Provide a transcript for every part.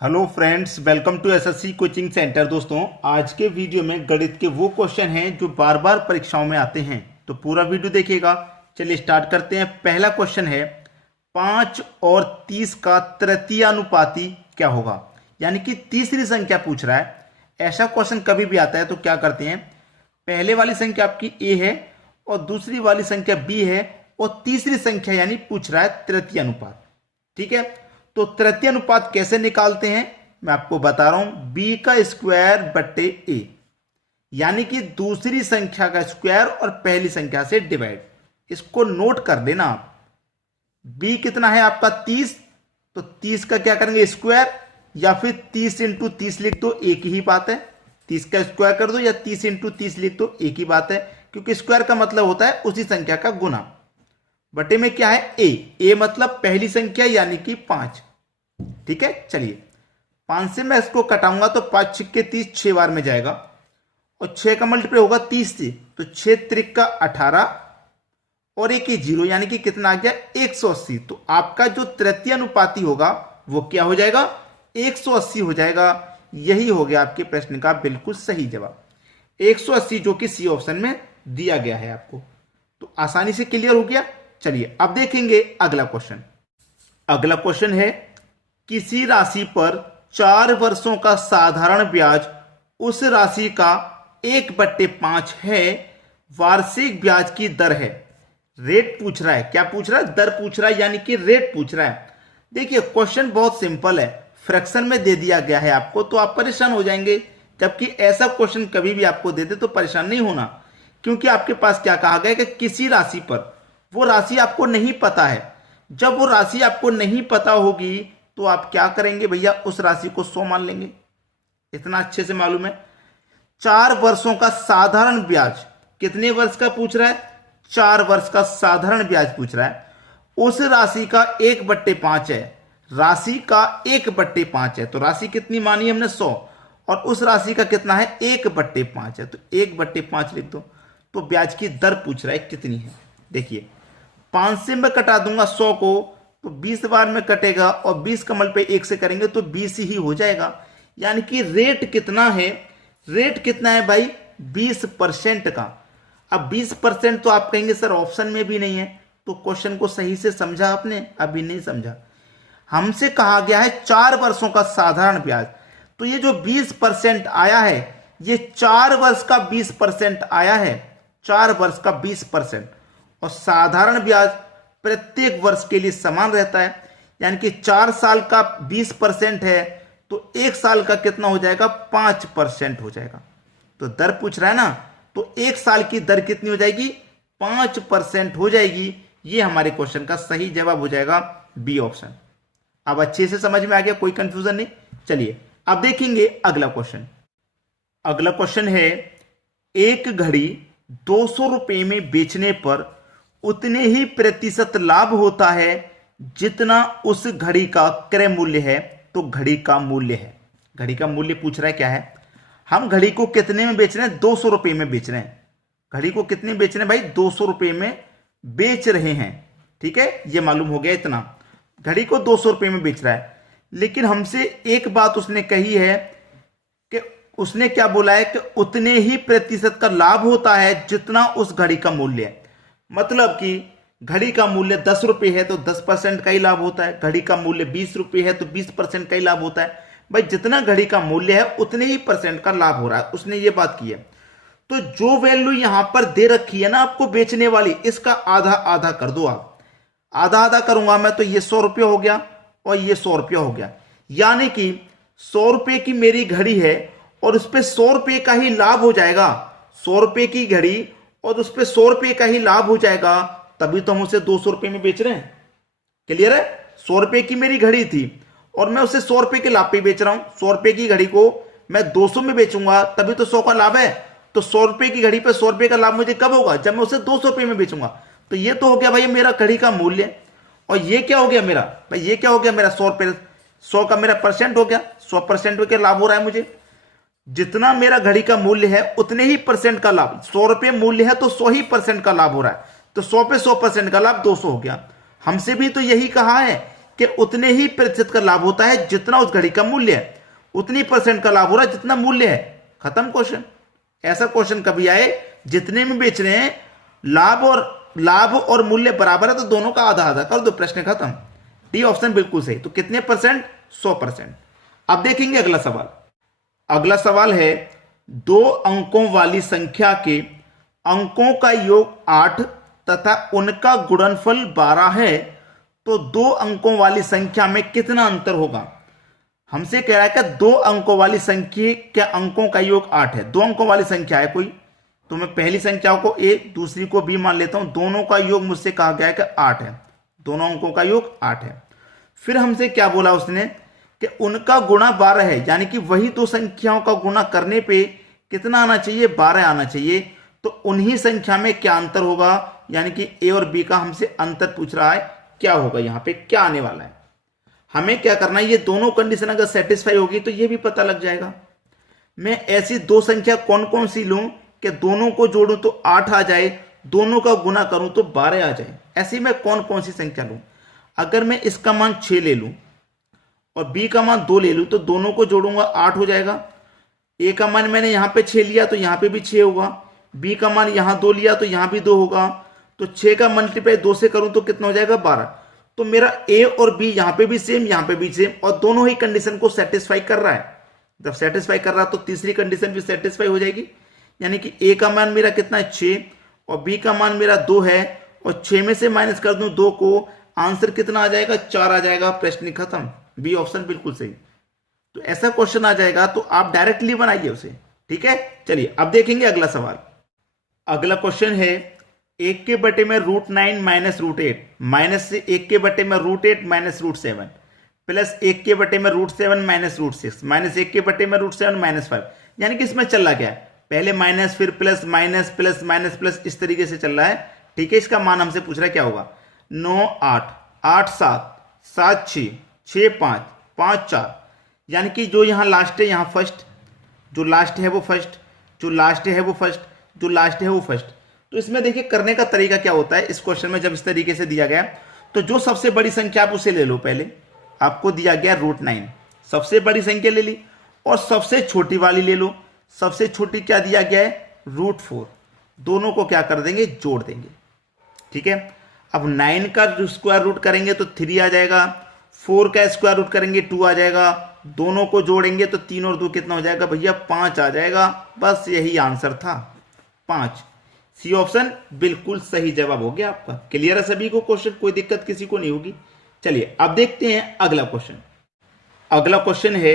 Hello friends, welcome to SSC coaching centre. दोस्तों, आज के वीडियो में गणित के वो क्वेश्चन हैं जो बार बार परीक्षाओं में आते हैं, तो पूरा वीडियो देखिएगा। चलिए स्टार्ट करते हैं। पहला क्वेश्चन है 5 और 30 का तृतीयानुपाती क्या होगा, यानी कि तीसरी संख्या पूछ रहा है। ऐसा क्वेश्चन कभी भी आता है तो क्या करते हैं, पहले वाली संख्या आपकी ए है और दूसरी वाली संख्या बी है और तीसरी संख्या यानी पूछ रहा है तृतीय अनुपात। ठीक है, तो तृतीय अनुपात कैसे निकालते हैं मैं आपको बता रहा हूं। बी का स्क्वायर बट्टे ए, यानी कि दूसरी संख्या का स्क्वायर और पहली संख्या से डिवाइड। इसको नोट कर देना आप। बी कितना है आपका 30, तो 30 का क्या करेंगे स्क्वायर, या फिर 30 इंटू 30 लिख दो, एक ही बात है। 30 का स्क्वायर कर दो या 30 इंटू 30 लिख दो, एक ही बात है, क्योंकि स्क्वायर का मतलब होता है उसी संख्या का गुना। बटे में क्या है ए मतलब पहली संख्या यानी कि 5। ठीक है, चलिए 5 से मैं इसको कटाऊंगा तो 5 छिक्के 30, 6 बार में जाएगा और 6 का मल्टीप्लाई होगा 30 से, तो 6 त्रिक का 18 और एक ही जीरो, यानी कि कितना आ गया 180। तो आपका जो तृतीय अनुपाती होगा वो क्या हो जाएगा 180 हो जाएगा। यही हो गया आपके प्रश्न का बिल्कुल सही जवाब 180, जो कि सी ऑप्शन में दिया गया है आपको। तो आसानी से क्लियर हो गया। चलिए अब देखेंगे अगला क्वेश्चन। अगला क्वेश्चन है किसी राशि पर 4 वर्षों का साधारण ब्याज उस राशि का 1/5 है, वार्षिक ब्याज की दर है। रेट पूछ रहा है, क्या पूछ रहा है, दर पूछ रहा है, यानी कि रेट पूछ रहा है। देखिए क्वेश्चन बहुत सिंपल है, फ्रैक्शन में दे दिया गया है आपको, तो आप परेशान हो जाएंगे। जबकि ऐसा क्वेश्चन कभी भी आपको दे दे तो परेशान नहीं होना, क्योंकि आपके पास क्या कहा गया है कि किसी राशि पर, वो राशि आपको नहीं पता है। जब वो राशि आपको नहीं पता होगी तो आप क्या करेंगे भैया, उस राशि को 100 मान लेंगे। इतना अच्छे से मालूम है। 4 वर्षों का साधारण ब्याज, कितने वर्ष का पूछ रहा है, 4 वर्ष का साधारण ब्याज पूछ रहा है। उस राशि का 1/5 है, राशि का 1/5 है, तो राशि कितनी मानी हमने 100, और उस राशि का कितना है 1/5 है, तो 1/5 लिख दो। तो ब्याज की दर पूछ रहा है कितनी है। देखिए 5 से मैं कटा दूंगा 100 को, तो 20 बार में कटेगा और 20 का मल्टीप्लाई 1 से करेंगे तो 20 ही हो जाएगा। यानी कि रेट कितना है, रेट कितना है भाई 20% का। अब 20% तो आप कहेंगे सर ऑप्शन में भी नहीं है, तो क्वेश्चन को सही से समझा आपने, अभी नहीं समझा। हमसे कहा गया है 4 वर्षों का साधारण ब्याज, तो ये जो 20% आया है ये 4 वर्ष का 20% आया है, 4 वर्ष का 20%। और साधारण ब्याज प्रत्येक वर्ष के लिए समान रहता है, यानी कि 4 साल का 20% है तो 1 साल का कितना हो जाएगा 5% हो जाएगा। तो दर पूछ रहा है ना, तो 1 साल की दर कितनी हो जाएगी 5% हो जाएगी। ये हमारे क्वेश्चन का सही जवाब हो जाएगा बी ऑप्शन। अब अच्छे से समझ में आ गया, कोई कंफ्यूजन नहीं। चलिए अब देखेंगे अगला क्वेश्चन। अगला क्वेश्चन है एक घड़ी 200 रुपए में बेचने पर उतने ही प्रतिशत लाभ होता है जितना उस घड़ी का क्रय मूल्य है। तो घड़ी का मूल्य है, घड़ी का मूल्य पूछ रहा है क्या है। हम घड़ी को कितने में बेच रहे हैं, 200 रुपए में बेच रहे हैं। घड़ी को कितने में बेच रहे हैं भाई, 200 रुपए में बेच रहे हैं। ठीक है, ये मालूम हो गया इतना। घड़ी को 200 रुपए में बेच रहा है, लेकिन हमसे एक बात उसने कही है कि उसने क्या बोला है कि उतने ही प्रतिशत का लाभ होता है जितना उस घड़ी का मूल्य है। मतलब कि घड़ी का मूल्य 10 रुपये है तो 10% का ही लाभ होता है, घड़ी का मूल्य 20 रुपये है तो 20% का ही लाभ होता है। भाई जितना घड़ी का मूल्य है उतने ही % का लाभ हो रहा है, उसने ये बात की है। तो जो वैल्यू यहां पर दे रखी है ना आपको बेचने वाली, इसका आधा आधा कर दो आप। आधा आधा करूंगा मैं तो ये 100 रुपये हो गया और ये 100 रुपया हो गया, यानी कि 100 रुपये की मेरी घड़ी है और उस पर 100 रुपये का ही लाभ हो जाएगा। 100 रुपये की घड़ी और उस पर 100 रुपये का ही लाभ हो जाएगा, तभी तो हम उसे 200 रुपये में बेच रहे हैं। क्लियर है, 100 रुपये की मेरी घड़ी थी और मैं उसे 100 रुपये के लाभ पे बेच रहा हूं। 100 रुपये की घड़ी को मैं 200 में बेचूंगा तभी तो 100 का लाभ है। तो 100 रुपये की घड़ी पे 100 रुपये का लाभ मुझे कब होगा, जब मैं उसे 200 रुपये में बेचूंगा। तो ये तो हो गया भाई मेरा घड़ी का मूल्य। और ये क्या हो गया मेरा भाई, ये क्या हो गया मेरा 100 रुपये, 100 का मेरा % हो गया, 100% का लाभ हो रहा है मुझे। जितना मेरा घड़ी का मूल्य है उतने ही % का लाभ, 100 रुपये मूल्य है तो 100 ही % का लाभ हो रहा है, तो 100 पे 100% का लाभ 200 हो गया। हमसे भी तो यही कहा है कि उतने ही प्रतिशत का लाभ होता है जितना उस घड़ी का मूल्य है, उतनी परसेंट का लाभ हो रहा है जितना मूल्य है। खत्म क्वेश्चन। ऐसा क्वेश्चन कभी आए जितने में बेच रहे हैं लाभ और मूल्य बराबर है तो दोनों का आधा आधा कर दो, प्रश्न खत्म। डी ऑप्शन बिल्कुल सही। तो कितने परसेंट? 100%। अब देखेंगे अगला सवाल। अगला सवाल है 2 अंकों वाली संख्या के अंकों का योग 8 तथा उनका गुणनफल 12 है, तो 2 अंकों वाली संख्या में कितना अंतर होगा? हमसे कह रहा है कि 2 अंकों वाली संख्या के अंकों का योग 8 है। 2 अंकों वाली संख्या है कोई, तो मैं पहली संख्या को a दूसरी को b मान लेता हूं। दोनों का योग मुझसे कहा गया है कि 8 है, दोनों अंकों का योग 8 है। फिर हमसे क्या बोला उसने कि उनका गुणा 12 है, यानी कि वही 2 संख्याओं का गुणा करने पे कितना आना चाहिए? 12 आना चाहिए। तो उन्हीं संख्या में क्या अंतर होगा, यानी कि a और b का हमसे अंतर पूछ रहा है, क्या होगा यहाँ पे, क्या आने वाला है। हमें क्या करना है, ये दोनों कंडीशन अगर सेटिस्फाई होगी तो ये भी पता लग जाएगा। मैं ऐसी 2 संख्या कौन कौन सी लूं कि दोनों को जोड़ूं तो 8 आ जाए, दोनों का गुना करूं तो 12 आ जाए। ऐसी मैं कौन कौन सी संख्या लूं? अगर मैं इसका मान 6 ले लूं और b का मान 2 ले लूं तो दोनों को जोड़ूंगा 8 हो जाएगा। a का मान मैंने यहां पे 6 लिया तो यहां पे भी 6 होगा, b का मान यहां 2 लिया तो यहां भी 2 होगा। तो 6 का मल्टीप्लाई 2 से करूं तो कितना हो जाएगा? 12। तो मेरा a और b यहां पे भी सेम, यहां पे भी सेम, और दोनों ही कंडीशन को सेटिस्फाई कर रहा है। जब सेटिस्फाई कर रहा है तो तीसरी कंडीशन भी सेटिस्फाई हो जाएगी, यानी कि a का मान मेरा कितना है? 6, और b का मान मेरा 2 है, और 6 में से माइनस कर दूं 2 को, आंसर कितना आ जाएगा? 4 आ जाएगा। प्रश्न खत्म। बी ऑप्शन बिल्कुल सही। तो ऐसा क्वेश्चन आ जाएगा तो आप डायरेक्टली बनाइए उसे। ठीक है, चलिए अब देखेंगे अगला सवाल। अगला क्वेश्चन है 1 के बटे में √9 माइनस √8, माइनस से 1 के बटे में √8 माइनस √7, प्लस 1 के बटे में √7 माइनस √6, माइनस 1 के बटे में √7 माइनस 5। यानी कि इसमें चल रहा क्या है? पहले माइनस, फिर plus, minus plus minus plus, इस तरीके से चल रहा है। ठीक है, इसका मान हमसे पूछ रहा है क्या होगा? 9 8, 8 7, 7 6, 6 5, 5 4, यानी कि जो यहाँ लास्ट है यहाँ फर्स्ट, जो लास्ट है वो फर्स्ट, जो लास्ट है वो फर्स्ट, जो लास्ट है वो फर्स्ट। तो इसमें देखिए करने का तरीका क्या होता है इस क्वेश्चन में, जब इस तरीके से दिया गया तो जो सबसे बड़ी संख्या आप उसे ले लो। पहले आपको दिया गया √9, सबसे बड़ी संख्या ले ली, और सबसे छोटी वाली ले लो। सबसे छोटी क्या दिया गया है? √4। दोनों को क्या कर देंगे? जोड़ देंगे। ठीक है, अब 9 का स्क्वायर रूट करेंगे तो 3 आ जाएगा, 4 का स्क्वायर रूट करेंगे 2 आ जाएगा, दोनों को जोड़ेंगे तो 3 और 2 कितना हो जाएगा भैया? 5 आ जाएगा। बस यही आंसर था, 5। सी ऑप्शन बिल्कुल सही जवाब हो गया आपका। क्लियर है सभी को क्वेश्चन? कोई दिक्कत किसी को नहीं होगी। चलिए अब देखते हैं अगला क्वेश्चन। अगला क्वेश्चन है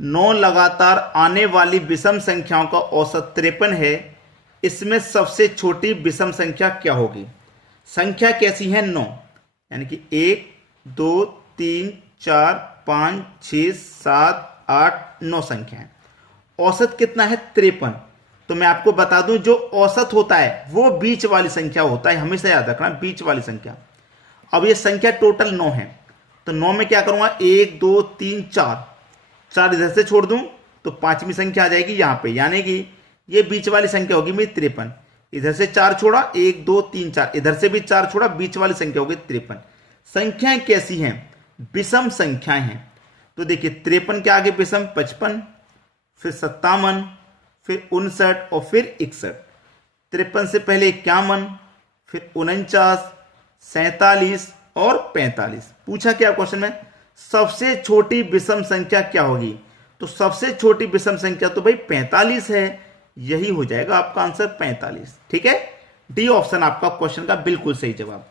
9 लगातार आने वाली विषम संख्याओं का औसत 53 है, इसमें सबसे छोटी विषम संख्या क्या होगी? संख्या कैसी है? 9, यानी कि 1 2 3 4 5 6 7 8 9 संख्याएं। औसत कितना है? 53। तो मैं आपको बता दूं जो औसत होता है वो बीच वाली संख्या होता है, हमेशा याद रखना, बीच वाली संख्या। अब ये संख्या टोटल 9 है, तो 9 में क्या करूंगा? 1 2 3 4, 4 इधर से छोड़ दूं तो 5वीं संख्या आ जाएगी यहाँ पे, यानी कि ये बीच वाली संख्या होगी मेरी 53। इधर से 4 छोड़ा, 1 2 3 4, इधर से भी 4 छोड़ा, बीच वाली संख्या होगी 53। संख्याएं कैसी हैं? विषम संख्याएं हैं। तो देखिए 53 के आगे विषम 55, फिर 57, फिर 59 और फिर 61। 53 से पहले 51, फिर 49, 47 और 45। पूछा क्या क्वेश्चन में? सबसे छोटी विषम संख्या क्या होगी? तो सबसे छोटी विषम संख्या तो भाई 45 है, यही हो जाएगा आपका आंसर 45। ठीक है, डी ऑप्शन आपका क्वेश्चन का बिल्कुल सही जवाब।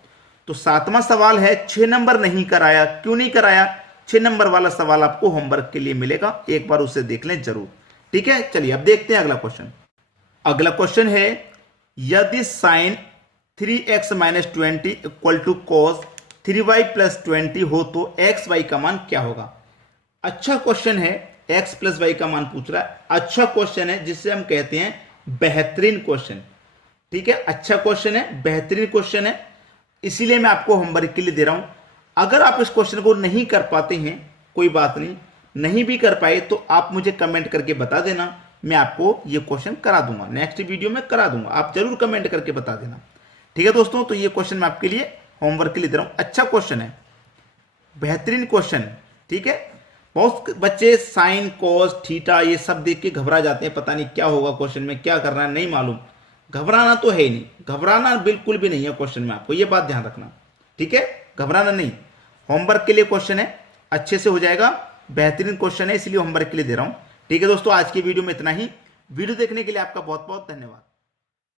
तो 7वां सवाल है 6 नंबर नहीं कराया, क्यों नहीं कराया? 6 नंबर वाला सवाल आपको होमवर्क के लिए मिलेगा, एक बार उसे देख लें जरूर। ठीक है, चलिए अब देखते हैं अगला क्वेश्चन। अगला क्वेश्चन है यदि sign 3x - 20 equal to cos 3y + 20 हो तो x y का मान क्या होगा? अच्छा क्वेश्चन है, x + y का मान पूछ रहा है। अच्छा क्वेश्चन है जिससे हम कहते हैं बेहतरीन क्वेश्चन। ठीक है, अच्छा क्वेश्चन है, बेहतरीन क्वेश्चन है, इसीलिए मैं आपको होमवर्क के लिए दे रहा हूं। अगर आप इस क्वेश्चन को नहीं कर पाते हैं कोई बात नहीं, नहीं भी कर पाए तो आप मुझे कमेंट करके बता देना, मैं आपको ये क्वेश्चन करा दूंगा, नेक्स्ट वीडियो में करा दूंगा, आप जरूर कमेंट करके बता देना। ठीक है दोस्तों, तो ये क्वेश्चन मैं आपके लिए होमवर्क के लिए दे रहा हूं, अच्छा क्वेश्चन है। बेहतरीन क्वेश्चन। ठीक है, बहुत बच्चे साइन कोस थीटा ये सब देख के घबरा जाते हैं, पता नहीं क्या होगा क्वेश्चन में, क्या करना है नहीं मालूम। घबराना तो है ही नहीं, घबराना बिल्कुल भी नहीं है क्वेश्चन में, आपको ये बात ध्यान रखना। ठीक है, घबराना नहीं। होमवर्क के लिए क्वेश्चन है, अच्छे से हो जाएगा, बेहतरीन क्वेश्चन है, इसलिए होमवर्क के लिए दे रहा हूं। ठीक है दोस्तों, आज की वीडियो में इतना ही। वीडियो देखने के लिए आपका बहुत बहुत धन्यवाद।